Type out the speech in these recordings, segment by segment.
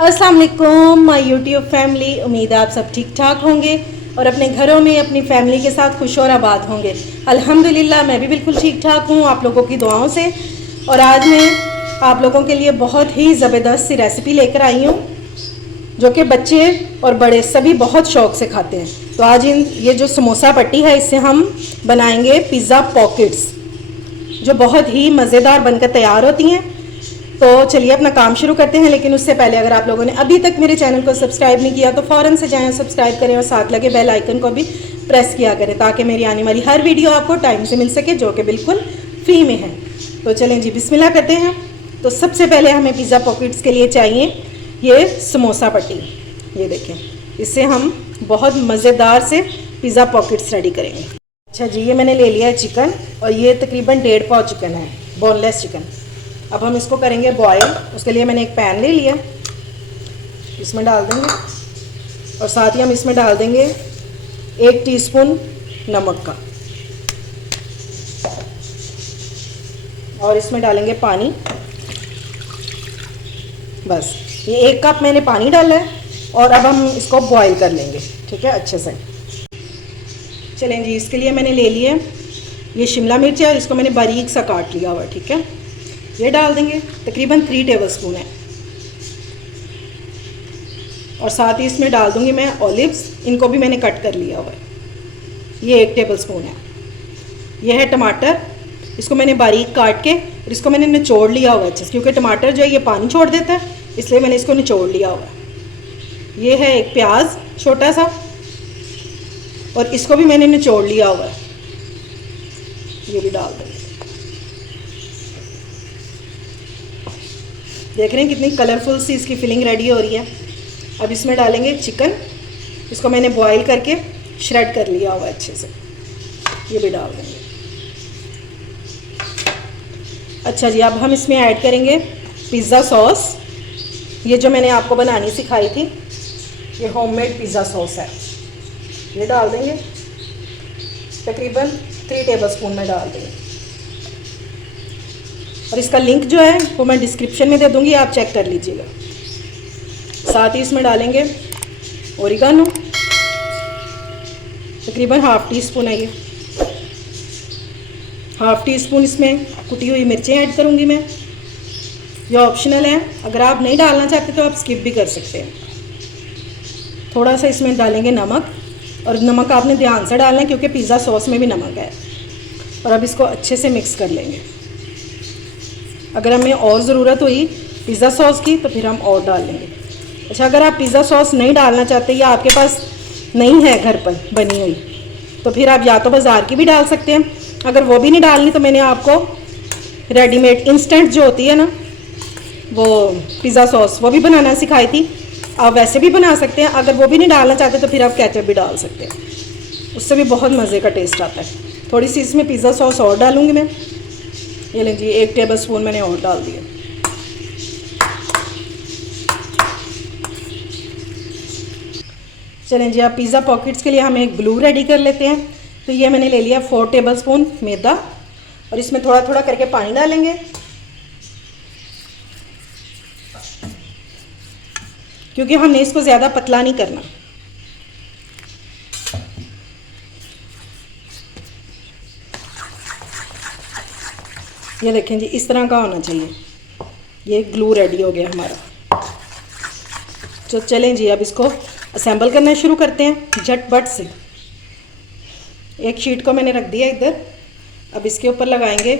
अस्सलाम वालेकुम my YouTube family. उम्मीद है आप सब ठीक ठाक होंगे और अपने घरों में अपनी फैमिली के साथ खुश और आबाद होंगे। अल्हम्दुलिल्लाह मैं भी बिल्कुल ठीक ठाक हूँ आप लोगों की दुआओं से। और आज मैं आप लोगों के लिए बहुत ही ज़बरदस्त सी रेसिपी लेकर आई हूँ जो कि बच्चे और बड़े सभी बहुत शौक़ से खाते हैं। तो आज ये जो समोसा पट्टी है इससे हम बनाएंगे पिज़्ज़ा पॉकेट्स जो बहुत ही मज़ेदार बनकर तैयार होती हैं। तो चलिए अपना काम शुरू करते हैं, लेकिन उससे पहले अगर आप लोगों ने अभी तक मेरे चैनल को सब्सक्राइब नहीं किया तो फ़ौरन से जाएं, सब्सक्राइब करें और साथ लगे बेल आइकन को भी प्रेस किया करें ताकि मेरी आने वाली हर वीडियो आपको टाइम से मिल सके जो कि बिल्कुल फ्री में है। तो चलें जी बिस्मिल्लाह करते हैं। तो सबसे पहले हमें पिज़्ज़ा पॉकेट्स के लिए चाहिए ये समोसा पट्टी। ये देखें, इससे हम बहुत मज़ेदार से पिज़्ज़ा पॉकेट्स रेडी करेंगे। अच्छा जी, ये मैंने ले लिया है चिकन और ये तकरीबन 1.5 पाव चिकन है, बोनलेस चिकन। अब हम इसको करेंगे बॉयल। उसके लिए मैंने एक पैन ले लिया, इसमें डाल देंगे और साथ ही हम इसमें डाल देंगे 1 टीस्पून नमक का और इसमें डालेंगे पानी। बस ये 1 कप मैंने पानी डाला है और अब हम इसको बॉयल कर लेंगे, ठीक है, अच्छे से। चलें जी, इसके लिए मैंने ले लिया ये शिमला मिर्च है और इसको मैंने बारीक सा काट लिया हुआ है, ठीक है। ये डाल देंगे, तकरीबन 3 टेबलस्पून है। और साथ ही इसमें डाल दूंगी मैं ऑलिव्स, इनको भी मैंने कट कर लिया हुआ है, ये 1 टेबलस्पून है। ये है टमाटर, इसको मैंने बारीक काट के और इसको मैंने निचोड़ लिया हुआ है अच्छे से, क्योंकि टमाटर जो है ये पानी छोड़ देता है, इसलिए मैंने इसको निचोड़ लिया हुआ है। ये है एक प्याज छोटा सा और इसको भी मैंने निचोड़ लिया हुआ है, ये भी डाल देंगे। देख रहे हैं कितनी कलरफुल सी इसकी फिलिंग रेडी हो रही है। अब इसमें डालेंगे चिकन, इसको मैंने बॉईल करके श्रेड कर लिया हुआ है अच्छे से, ये भी डाल देंगे। अच्छा जी, अब हम इसमें ऐड करेंगे पिज़्ज़ा सॉस। ये जो मैंने आपको बनानी सिखाई थी, ये होममेड पिज़्ज़ा सॉस है, ये डाल देंगे। तकरीबन 3 टेबलस्पून में डाल देंगे और इसका लिंक जो है वो मैं डिस्क्रिप्शन में दे दूंगी, आप चेक कर लीजिएगा। साथ ही इसमें डालेंगे ओरिगानो, तकरीबन 1/2 टीस्पून है ये। 1/2 टीस्पून इसमें कुटी हुई मिर्चें ऐड करूंगी मैं, ये ऑप्शनल है, अगर आप नहीं डालना चाहते तो आप स्किप भी कर सकते हैं। थोड़ा सा इसमें डालेंगे नमक, और नमक आपने ध्यान से डालना है क्योंकि पिज़्ज़ा सॉस में भी नमक है। और अब इसको अच्छे से मिक्स कर लेंगे। अगर हमें और ज़रूरत हुई पिज़्ज़ा सॉस की तो फिर हम और डाल लेंगे। अच्छा, अगर आप पिज़्ज़ा सॉस नहीं डालना चाहते या आपके पास नहीं है घर पर बनी हुई तो फिर आप या तो बाज़ार की भी डाल सकते हैं। अगर वो भी नहीं डालनी तो मैंने आपको रेडीमेड इंस्टेंट जो होती है ना वो पिज़्ज़ा सॉस, वो भी बनाना सिखाई थी, आप वैसे भी बना सकते हैं। अगर वो भी नहीं डालना चाहते तो फिर आप केचप भी डाल सकते हैं, उससे भी बहुत मज़े का टेस्ट आता है। थोड़ी सी इसमें पिज़्ज़ा सॉस और डालूँगी मैं, ये लीजिए 1 टेबलस्पून मैंने और डाल दिया। चलें जी, अब पिज़्ज़ा पॉकेट्स के लिए हम एक ग्लू रेडी कर लेते हैं। तो ये मैंने ले लिया 4 टेबलस्पून मैदा और इसमें थोड़ा थोड़ा करके पानी डालेंगे क्योंकि हमने इसको ज़्यादा पतला नहीं करना। ये देखें जी, इस तरह का होना चाहिए। ये ग्लू रेडी हो गया हमारा। तो चलें जी, अब इसको असेंबल करना शुरू करते हैं झटपट से। एक शीट को मैंने रख दिया इधर, अब इसके ऊपर लगाएंगे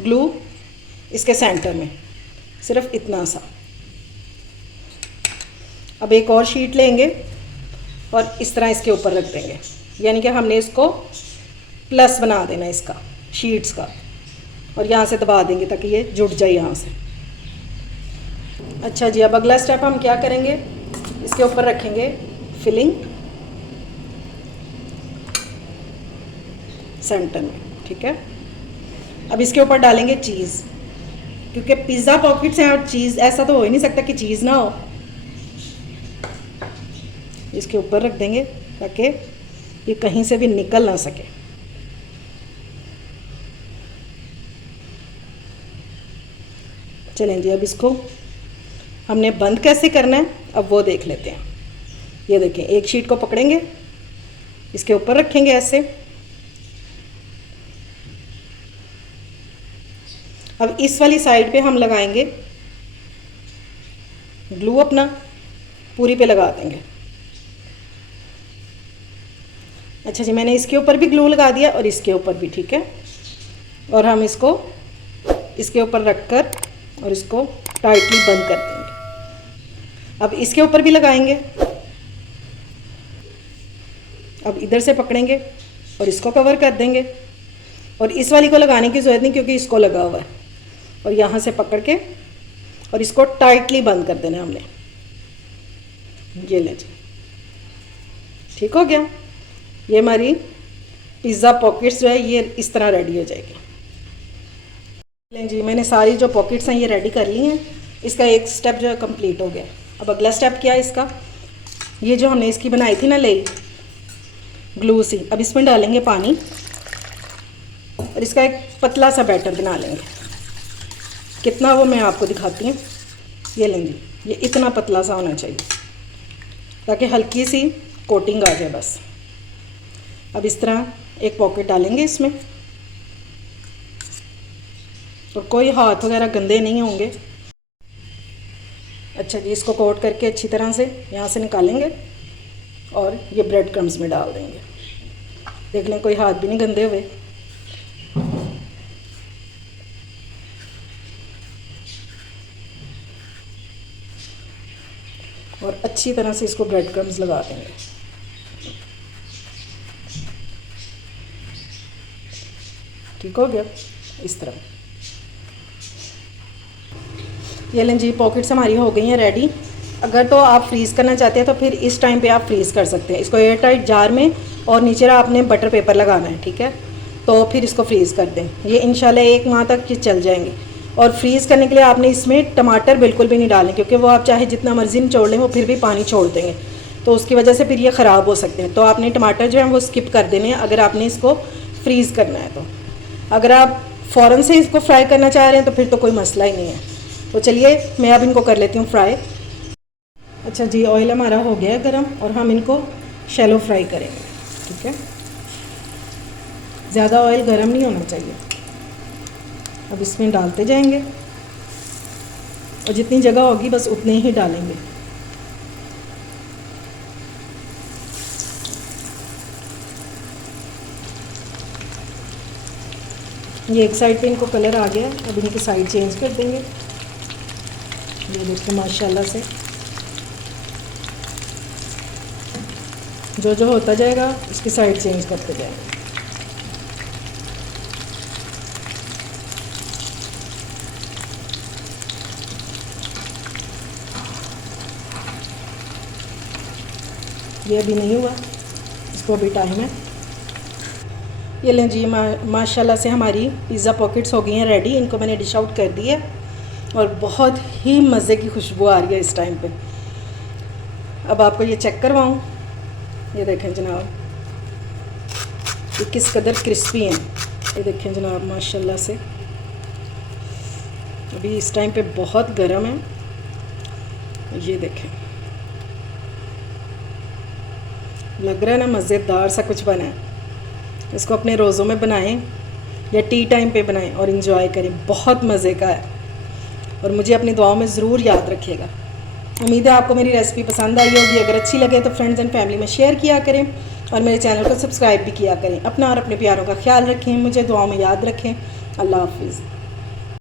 ग्लू, इसके सेंटर में सिर्फ इतना सा। अब एक और शीट लेंगे और इस तरह इसके ऊपर रख देंगे, यानी कि हमने इसको प्लस बना देना इसका शीट्स का, और यहाँ से दबा देंगे ताकि ये जुड़ जाए यहाँ से। अच्छा जी, अब अगला स्टेप हम क्या करेंगे, इसके ऊपर रखेंगे फिलिंग सेंटर में, ठीक है। अब इसके ऊपर डालेंगे चीज़, क्योंकि पिज़्ज़ा पॉकेट्स हैं और चीज़, ऐसा तो हो ही नहीं सकता कि चीज़ ना हो। इसके ऊपर रख देंगे ताकि ये कहीं से भी निकल ना सके। चलें जी, अब इसको हमने बंद कैसे करना है अब वो देख लेते हैं। ये देखें, एक शीट को पकड़ेंगे, इसके ऊपर रखेंगे ऐसे। अब इस वाली साइड पे हम लगाएंगे ग्लू, अपना पूरी पे लगा देंगे। अच्छा जी, मैंने इसके ऊपर भी ग्लू लगा दिया और इसके ऊपर भी, ठीक है। और हम इसको इसके ऊपर रखकर और इसको टाइटली बंद कर देंगे। अब इसके ऊपर भी लगाएंगे। अब इधर से पकड़ेंगे और इसको कवर कर देंगे। और इस वाली को लगाने की ज़रूरत नहीं क्योंकि इसको लगा हुआ है। और यहाँ से पकड़ के और इसको टाइटली बंद कर देना है हमने। ये ले जी, ठीक हो गया। ये हमारी पिज़्ज़ा पॉकेट्स जो है ये इस तरह रेडी हो जाएगी। लें जी, मैंने सारी जो पॉकेट्स हैं ये रेडी कर ली हैं। इसका एक स्टेप जो है कंप्लीट हो गया। अब अगला स्टेप क्या है इसका, ये जो हमने इसकी बनाई थी ना लेई ग्लू सी, अब इसमें डालेंगे पानी और इसका एक पतला सा बैटर बना लेंगे। कितना वो मैं आपको दिखाती हूँ। ये लेंगे, ये इतना पतला सा होना चाहिए ताकि हल्की सी कोटिंग आ जाए बस। अब इस तरह एक पॉकेट डालेंगे इसमें और कोई हाथ वगैरह गंदे नहीं होंगे। अच्छा जी, इसको कोट करके अच्छी तरह से यहाँ से निकालेंगे और ये ब्रेड क्रम्स में डाल देंगे। देख लें कोई हाथ भी नहीं गंदे हुए। और अच्छी तरह से इसको ब्रेड क्रम्स लगा देंगे। ठीक हो गया इस तरह। ये लें जी, पॉकेट्स हमारी हो गई हैं रेडी। अगर तो आप फ्रीज़ करना चाहते हैं तो फिर इस टाइम पे आप फ्रीज़ कर सकते हैं। इसको एयर टाइट जार में और नीचे आपने बटर पेपर लगाना है, ठीक है। तो फिर इसको फ्रीज़ कर दें। ये इंशाल्लाह 1 माह तक ये चल जाएंगे। और फ्रीज़ करने के लिए आपने इसमें टमाटर बिल्कुल भी नहीं डालें क्योंकि वो आप चाहे जितना मर्जी निचोड़ लें वो फिर भी पानी छोड़ देंगे, तो उसकी वजह से फिर ये ख़राब हो सकते हैं। तो आपने टमाटर जो है वो स्किप कर देने हैं अगर आपने इसको फ्रीज़ करना है। तो अगर आप फ़ौरन से इसको फ्राई करना चाह रहे हैं तो फिर तो कोई मसला ही नहीं है। तो चलिए मैं अब इनको कर लेती हूँ फ्राई। अच्छा जी, ऑयल हमारा हो गया है गरम और हम इनको शैलो फ्राई करेंगे, ठीक है। ज़्यादा ऑयल गरम नहीं होना चाहिए। अब इसमें डालते जाएंगे और जितनी जगह होगी बस उतने ही डालेंगे। ये एक साइड पे इनको कलर आ गया, अब इनकी साइड चेंज कर देंगे। ये देखिए माशाल्लाह से जो जो होता जाएगा इसकी साइड चेंज करते जाएंगे। ये अभी नहीं हुआ, इसको अभी टाइम है। ये लें जी, माशाल्लाह से हमारी पिज़्ज़ा पॉकेट्स हो गई हैं रेडी। इनको मैंने डिश आउट कर दी है और बहुत ही मज़े की खुशबू आ रही है इस टाइम पे। अब आपको ये चेक करवाऊँ। ये देखें जनाब, ये किस कदर क्रिस्पी हैं। ये देखें जनाब माशाल्लाह से। अभी इस टाइम पे बहुत गर्म है। ये देखें, लग रहा है ना मज़ेदार सा कुछ बना है। इसको अपने रोज़ों में बनाएं या टी टाइम पे बनाएं और इंजॉय करें, बहुत मज़े का है। और मुझे अपनी दुआओं में ज़रूर याद रखिएगा। उम्मीद है आपको मेरी रेसिपी पसंद आई होगी। अगर अच्छी लगे तो फ्रेंड्स एंड फैमिली में शेयर किया करें और मेरे चैनल को सब्सक्राइब भी किया करें। अपना और अपने प्यारों का ख्याल रखें, मुझे दुआओं में याद रखें। अल्लाह हाफिज़।